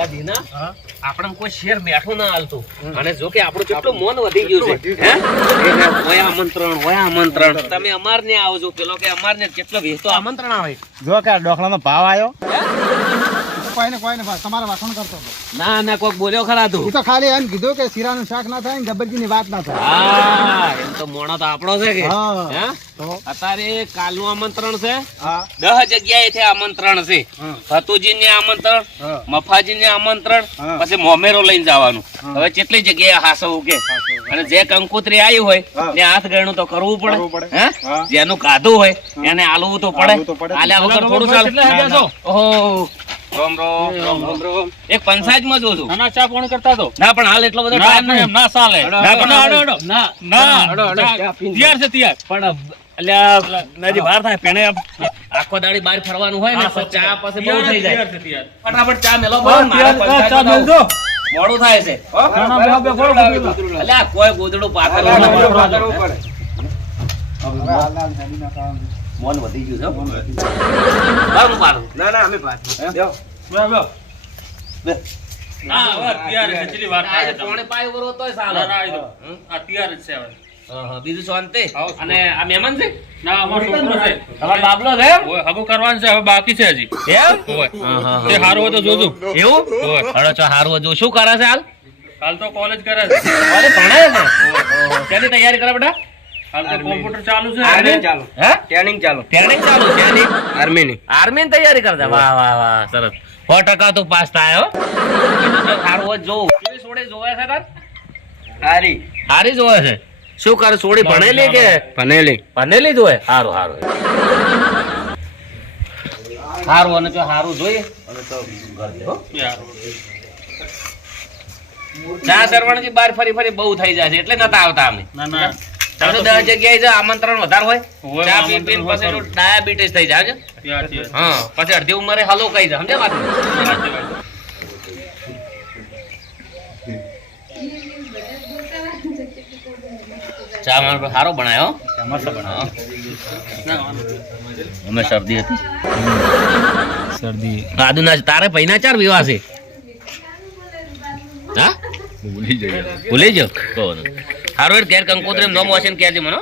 ભગાજી ના હા. આપણને કોઈ શેર બેઠું ના હાલતો. અને જો કે આપણું કેટલું મોન વધી ગયું છે હે? હોય આમંત્રણ હોય આમંત્રણ. તમે અમાર ને આવજો પેલો કે અમાર ને કેટલો વેચતો આમંત્રણ આવે. જો કે ડોકડા નો ભાવ આવ્યો કોઈ ને તમારે વાસણ કરતો ના ના કોક બોલ્યો ખરા તું. એ તો ખાલી એમ કીધું કે શીરાનું શાક ના થાય ને ગબ્બરજી ની વાત ના થાય. હા એમ તો મોણો તો આપણો છે કે. હા. અત્યારે કાલનું આમંત્રણ છે. હા. દસ આમંત્રણ છે. હા. ને આમંત્રણ મફાજી ને આમંત્રણ પછી મોમેરો લઈને જવાનું. હવે કેટલી જગ્યાએ હાસવું કે? અને જે કંકોત્રી આવી હોય. ને હાથ ગણું તો કરવું પડે. હે. જેનું કાધું હોય એને આલવું તો પડે. આલ્યા વગર થોડું ચાલે. ઓહો. રોમ રોમ રોમ રોમ એક પંચાયતમાં જોઉં છું. નાના ચા પાણી કરતા તો. ના પણ હાલ એટલો બધો ટાઈમ નહીં. એમ ના ચાલે. હડો, ના હડો, હડો. ના ના તૈયાર છે તૈયાર. પણ અલ્યા નદી બહાર થાય પેણે આખો દાડી બહાર ફરવાનું હોય ને ચા પાસે બહુ થઈ જાય. તૈયાર છે. તૈયાર ફટાફટ ચા મેલો મારા ચા મેલજો. મોડું થાય છે? ના, ના, ખોલો. અલ્યા કોઈ ગોદડું પાથરવું ના ખાવાનું. મોન વધી ગયું છે. ના, આ. ના, અમે આ તો. હમ? આ તૈયાર જ છે હવે. હા, હા, બીજું શાંતિ અને આ મહેમાન છે? ના અમારો છોકરો છે. તમારો બાબલો છે એમ? કરવાનું છે હવે બાકી છે હજી. એમ? ઓય. હા, હા, તે હારું હોય તો જોજો. એવું. હળો હારું હતું શું કરે છે હાલ? હાલ તો કોલેજ કરે છે. અરે ભણે છે? ઓહો, તૈયારી કરે બેટા? કોમ્પ્યુટર ચાલુ છે. આર્મી ચાલુ. હે? ટ્રેનિંગ ચાલુ. ટ્રેનિંગ ચાલુ છે આની આર્મીની આર્મી ની તૈયારી કરતા? વાહ વાહ વાહ સરસ. સો ટકા તું પાસ થાય હો. બીજું જો સારું હોય જોવું કેવી સોડી જોવે છે તાર? હારી. જોવે છે. શું કરે સોડી ભણેલી કે? ભણેલી. ભણેલી જોવે સારું સારું સારું અને જો સારું જોઈએ. અને તો ઘર દે, હો. ચા સરવણજી બહાર ફરી ફરી બહુ થઈ જાય છે એટલે નતા આવતા અમે. ના ના. તમે દસ જગ્યાએ આમંત્રણ વધારે હોય હોય, ચા પી આમંત્રણ પછી ડાયાબિટીસ થઈ જાય છે તૈયાર છે. હા પછી અડધી ઉંમરે હાલો કહી જાય સમજ્યા વાત ચા મારો સારો બનાયો? હો. મસ્ત બનાવો. અમે શરદી હતી. શરદી. આદુ ના તારે પૈના ચાર વિવાહ છે? હા? ભૂલી જઈએ. ભૂલી જાઓ. કહો હારું ઘેર કંકોત્રી નો મોશન કહેજે મને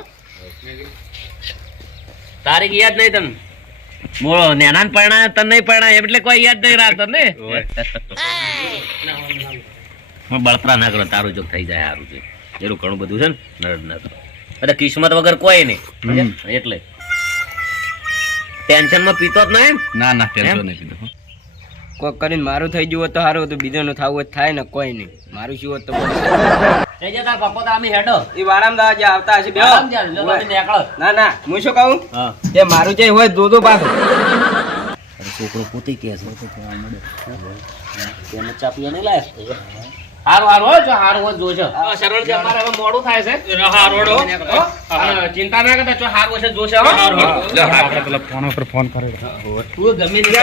તારીખ યાદ નહીં તને? મોળો નેના ને પરણાય તને નહીં પરણાય એટલે કોઈ યાદ નહીં રાખતો ને હું બળતરા ના કરો તારું જો થઈ જાય સારું છે. એટલું ઘણું બધું છે ને નરડ ના કરો એટલે કિસ્મત વગર કોઈ નહીં એટલે. ટેન્શનમાં પીતો જ નહીં ના ના ટેન્શન નહીં પીતો. કોક કરીને મારું થઈ ગયું હોત તો સારું હતું બીજાનું થવું હોય થાય ને કોઈ નહીં. મારું શું હોત તો જઈ તાર પપ્પા તો આમી હેડો. એ વાળામાં જે આવતા હશે બે આરામ જા, લો તમે નીકળો. ના ના હું શું કહું? તે મારું જે હોય દોદો પાછું. છોકરો પોતે કે છે તેને ચા પીવા નહીં લાયક? હારું હારું હો જો હારું હો જોજો. શરણજી અમારે હવે મોડું થાય છે. ચિંતા ના કરતા જો હારું હશે જોશે હો. હારું, હારું. આપણે પેલા ફોન ઉપર ફોન કર્યો તું ગમે નહીં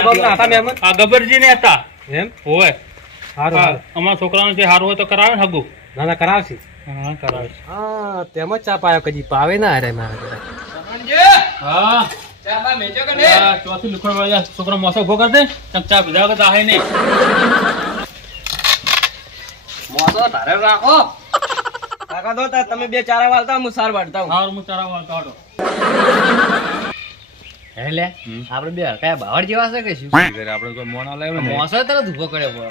આ ગબ્બરજી ને હતા. એમ? હોય. અમારા છોકરાનું જે હારું હોય તો કરાવે ને હગું. ના ના કરાવશે? હા કરાવે હા તેમ જ ચા પાયો કદી પાવે ના અરે મારા હા. આ ચોથી લુખડ વાળા છોકરો મોસો ઊભો કર દે ચમ ચા પીધા વગર આહે નહીં. મોસો તારે રાખો. કાકા દો તમે બે ચારા વાળતા હું સાર વાળતા હું હારું હું ચારા વાળતા હાલો. એટલે આપણે બે કયા બાવળ જેવા છે કે શું? આપણે કોઈ મોન આલે મોસો તરત ઊભો કર્યો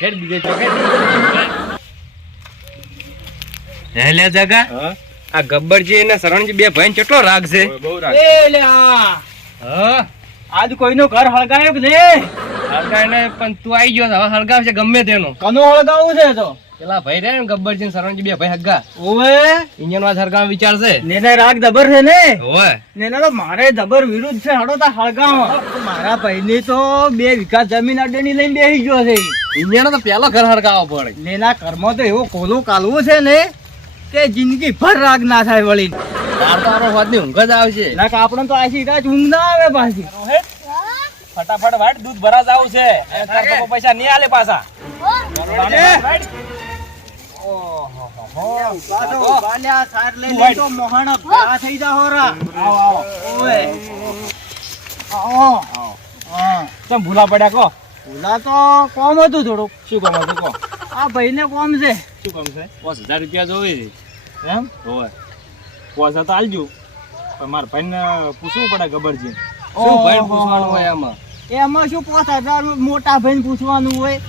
હેડ બીજે ચોકે. હેલે જગા. આ ગબ્બરજી અને શરણજી બે ભાઈ કેટલો રાગ છે? આજ કોઈનું ઘર હળગાયું કે નહીં હળગાય ને પણ તું આવી ગયો છે, હવે હળગાવશે ગમે તેનું. કનો હળગાવું છે તો? પેલા ભાઈ રે ને ગબ્બરજી ને બે ભાઈ હગા. ઓવે? ઇન્જન વાત હરગાવ વિચાર છે. નેને રાગ દબર છે ને? ઓવે. નેના તો મારે દબર વિરુદ્ધ છે હડો તા હળગાવ મારા ભાઈ તો બે વિકાસ જમીન અડેની લઈને બેસી ગયો છે. ઇન્જન તો પેલો ઘર હળગાવો પડે. નેના કર્મ તો એવો કોલો કાલવો છે ને? કે જિંદગી ભર રાગ ના થાય વળી. તાર તો આરો વાતની ઊંઘ જ આવશે. ના કે આપણે તો આશી રાત ઊંઘ ના આવે પાછી. ફટાફટ વાટ દૂધ ભરા જાવ છે. પૈસા નહીં આલે પાછા. ભૂલા પડ્યા કો ભૂલા તો કોમ હતું થોડુંક. શું કોમ હતું કહો. આ ભાઈને કોમ છે. શું કોમ છે? પાંચ હજાર રૂપિયા જોવે છે. એમ? હોવે પાંચ તો આલજો. પણ મારા ભાઈને પૂછવું પડે ગબરજી શું ભાઈ પૂછવાનું હોય આમાં? એમાં શું પાંચ હજાર મોટા ભાઈને પૂછવાનું હોય?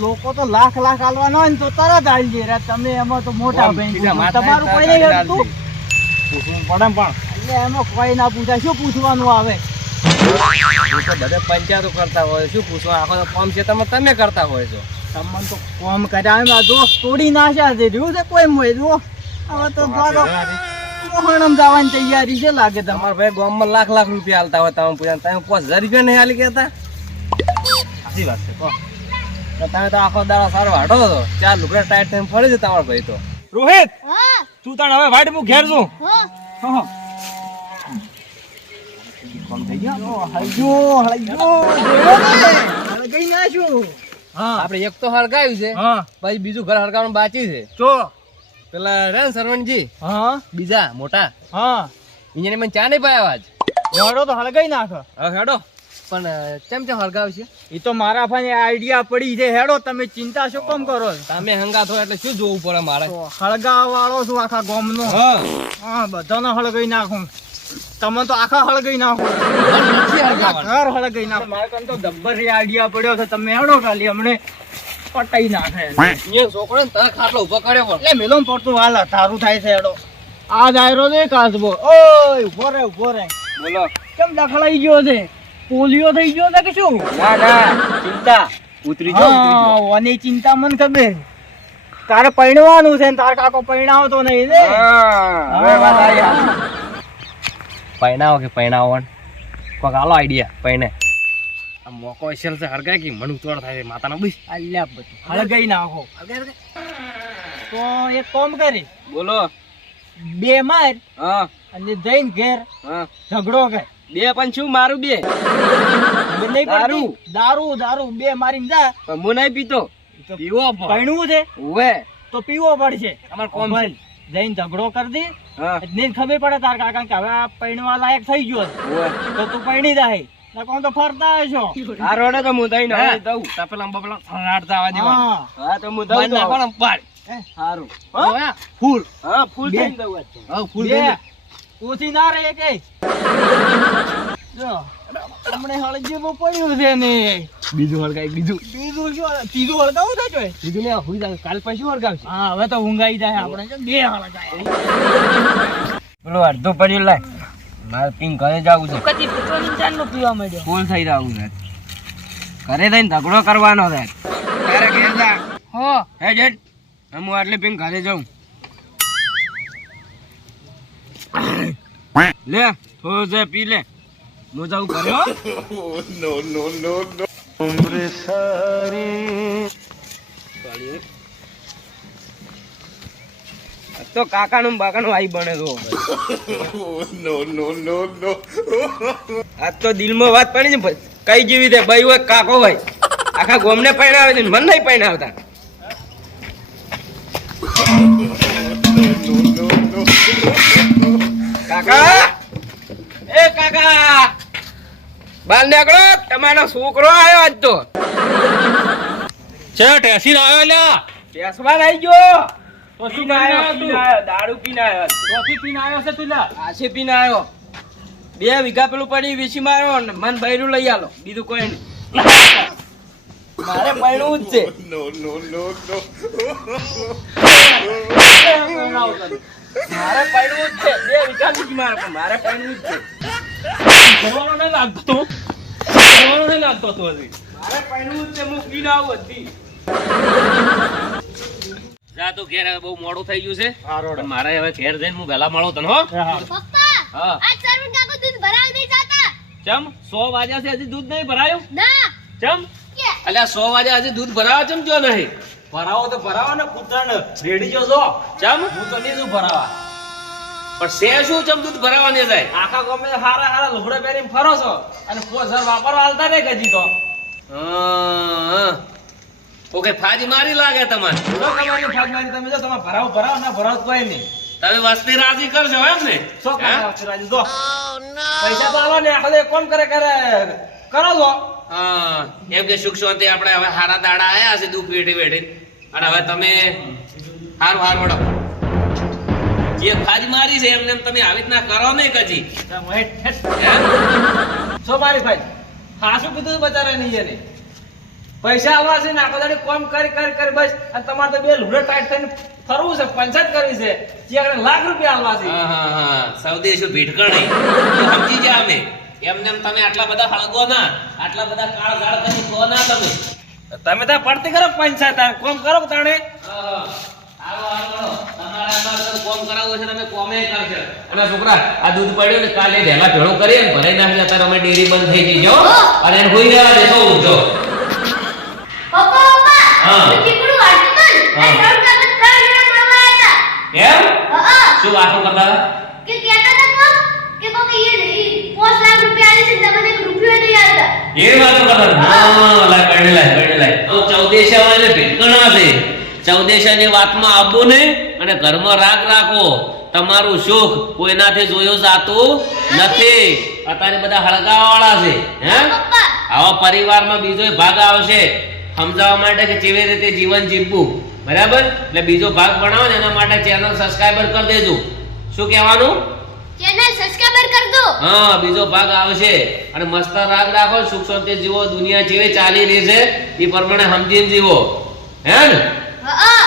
લોકો તો લાખ લાખ આલવાના હોય ને તો તરત આલજે રે. તમે એમાં તો મોટા. માથાએ તમારું કોઈ નહીં હતું પૂછવું પડે પણ. એટલે એમાં કોઈ ના પૂછાય. શું પૂછવાનું આવે? પંચાયતો કરતા હોય. શું પૂછવા આખો તો ફોર્મ છે તમે તમે કરતા હોય છો. તમને તો કોમ કર્યા એમાં દોસ્ત તોડી નાખ્યા છે. રહ્યું છે કોઈ મોય જો હવે તો મોહણમ જવાની તૈયારી છે લાગે તમારા ભાઈ ગામમાં લાખ લાખ રૂપિયા આલતા હોય તમે પૂછ્યા તમે પાંચ હજાર રૂપિયા નહીં આલી ગયા સાચી વાત છે કહો. તમે તો આખો દાડો સારો હાટો હતો ચાર લુગડા ટાઈટ થઈને ફરે છે તમારો ભાઈ તો. રોહિત તું તાણ હવે વાઈટ હું ઘેર છું. હળજો હળજો જોયો ને? હળગાઈ નાખ્યું. હા. આપણે એક તો હળગાયું છે. પછી બીજું ઘર હળગાવવાનું બાકી છે. ચો પેલા રે સરવણજી. હા. બીજા મોટા. હા. એને મને ચા નહીં પાયા આજ. હેડો તો હળગાઈ નાખ. હેડો. પણ કેમ કેમ હળગાવશે? એ તો મારા પાસે આઈડિયા પડી છે. હેડો તમે ચિંતા શું કેમ કરો? તમે હંગાથો એટલે શું જોવું પડે મારે? હળગાવા વાળો છું આખા ગામનો. હા. હા બધાને હળગાઈ નાખું. તમે તો આખા હળગાઈ નાખો. ઘર હળગાઈ નાખો. મારે તો જબ્બર આઈડિયા પડ્યો છે. તમે હેડો ખાલી હમણે. પટાઈ નાખે. એ છોકરો ને તને ખાટલો ઊભો કર્યો એટલે મેલો પડતું હાલ તારું થાય છે એડો. આ દાયરો દે કાસબો ઓય ઊભો રે ઊભો રે બોલો. કેમ દખલાઈ ગયો છે? પોલિયો થઈ ગયો છે કે શું? ના ના ચિંતા. ઉતરી જાઓ. ઓની ચિંતા મને ખબર. તારે પરણવાનું છે ને તાર કાકો તો નહીં ને? હા, હવે વાત આવી. પરણાવો કે પરણાવો કોક આલો આઈડિયા પૈણે આ મોકો એસેલ છે હળગાય કે મન ઉતવાળ થાય માતાનો. બસ. અલ્યા બધું. હળગાઈ નાખો. તો એક કોમ કરી. બોલો. બે માર હા. અને જઈને ઘેર હા. ઝઘડો કર. બે પણ શું? મારું બે. નહીં દારૂ? દારૂ દારૂ. બે મારીને જા. પણ હું નહીં પીતો. પીવો પણ. પૈણવું છે. ઉવે. તો પીવો પડશે. અમાર કોમ જઈને ઝઘડો કરી દે. હા. એટલે ખબર પડે તાર કાકા કે હવે આ પૈણવા લાયક થઈ ગયો તો તું પૈણી જાય. નકર તો ફરતા હશો આ રોડે તો હું દઈ હા. દઉં. તપેલા બપેલા ફરાડતા આવા દેવા. હા. હા તો હું દઉં તો. નાખો પાડ સારું હા? ફૂલ. હા ફૂલ બે. દઉં હા ફૂલ બે. ઓછી ના રહે કે? જો હમણે હળજીમાં પડ્યું છે ને. બીજું હળગાય બીજું. બીજું શું ત્રીજું હળગાવું બીજું ને હુઈ જાય કાલ પછી હળગાવશે? હા હવે તો ઊંઘાઈ જાય આપણે. બે હળગાય. પેલું અડધું પડ્યું લાય મારે પિંક ઘરે જવું છે. કદી પેટ્રોલિંગ ચાલુ પીવા માંડ્યો. ફૂલ થઈ જવું છે. ઘરે થઈને ઝઘડો કરવાનો છે. તારે ઘેર જા હો હે જેટ હું આટલી પીન ઘરે જાઉં. લે થોડું છે પી લે. હું જાઉં ઘરે હો. તો કાકાનું બાકાનું આઈ બને તો. આજ તો દિલમાં વાત પડી છે કઈ જેવી છે ભાઈ હોય કાકો ભાઈ આખા ગોમને પરણાવે છે ને મને નહીં પરણાવતા કાકા! એ કાકા! બાર નીકળો. તમારો છોકરો આવ્યો આજ તો. છે ટેસી આવ્યો લ્યા. બેસવા આવી ગયો. તો શું આવ્યો, કરીને પીને આવ્યો, દારૂ પીને આવ્યો ચોથી પીને આવ્યો છે તું આશે પીને આવ્યો. બે વીઘા પેલું પડી વેચી માર્યો ને મન બૈરું લઈ આલો. બીજું કોઈ નહીં. મારે બૈરું જ છે. મારે પૈણું જ છે. બે વીઘા વેચી માર્યો પણ મારે પૈણું જ છે. કરવાનો નહીં લાગતો તું. કરવાનો નહીં લાગતો તું હજી. મારે પૈણું જ છે. હું પીને આવું હતી જા તો ઘેર હવે બહુ મોડું થઈ ગયું છે. પણ મારે હવે ઘેર જઈને હું વહેલા મળો તને હો. પપ્પા હા. આજ સરવણ કાકો દૂધ ભરાવ દે જાતા. ચમ સો વાગ્યા છે હજી દૂધ નહીં ભરાયું? ના. ચમ. અલ્યા સો વાગ્યા હજી દૂધ ભરાવા ચમ જો નહીં? ભરાવો તો ભરાવો ને કૂતરાને રેડી જો જો. ચમ. હું તો નહીં શું ભરાવા. પણ શે શું ચમ દૂધ ભરાવા ને જાય આખા ગમે હારા હારા લુગડા પહેરીને ફરો છો અને પોસ વાપરવા હાલતા નહીં ગજી તો? હા. ઓકે ફાજી મારી લાગે તમારે. જો તમારી ફાજમારી તમે જો તમે ભરાવો ભરાવો ના ભરાવ તો કોઈ નહીં. તમે વસ્તી રાજી કરજો એમ ને? શું હે? રાજી દો પૈસા તો આલો ને આખો કોમ કરે કરે. કરો લો. હા એમ કે સુખ શાંતિ આપણે હવે હારા દાડા આયા છે દુખ વેઠી વેઠી. અને હવે તમે હારું હાર વડો જે ખાજ મારી છે એમને એમ તમે આવી રીતના કરો ને કજી. શું મારી ભાઈ હા શું કીધું બચારા નહીં એને પૈસા આવવા છે ને આખો દાડી કોમ કરી કરી કરી બસ. અને તમારે તો બે લુડો ટાઈટ થઈને ફરવું છે પંચાયત કરવી છે. ત્યાં આગળ લાખ રૂપિયા આવવા છે. હા હા હા. સૌદેશો ભીટકણી. સમજી જા અમે. એમને એમ તમે આટલા બધા હળગો ના આટલા બધા કાળ ગાળ કરી કહો ના તમે. તમે તો પડતી કરો પંચાયત કોમ કરો તાણે. કોમ કરાવવું છે તમે કોમે કરશે અને છોકરા આ દૂધ પડ્યું ને કાલે વહેલા ભેળો કરીએ ને ભરાઈ નાખી અત્યારે અમે ડેરી બંધ થઈ ગઈ જો અને હોઈ રહ્યા પપ્પા પપ્પા હા. હતું ને હા. ત્રણ કાગળ ત્રણ જણા મળવા આવ્યા એમ? હા શું વાતો કરતા કે કહેતા હતા કે કોક એ નહીં લાખ રૂપિયા આલે છે તમને એક રૂપિયો નહીં આલતા એ વાતો કરતા હા. તો ભીટકણા છે. ચૌદેશાની વાતમાં આવો નહીં અને ઘરમાં રાગ રાખો. તમારું સુખ કોઈનાથી જોયું જાતું નથી. અત્યારે બધા હળગાવાળા છે હે? આવા પરિવારમાં બીજો ભાગ આવશે. સમજાવવા માટે કે કેવી રીતે જીવન જીવવું? બરાબર? એટલે બીજો ભાગ ભણાવો એના માટે ચેનલ સબસ્ક્રાઇબર કરી દેજો. શું કહેવાનું? ચેનલ સબસ્ક્રાઇબર કરી દો. હા બીજો ભાગ આવશે. અને મસ્ત રાગ રાખો સુખ શાંતિ જીવો દુનિયા જેવી ચાલી રહી છે. એ પ્રમાણે સમજીને જીવો. હે ને? હા.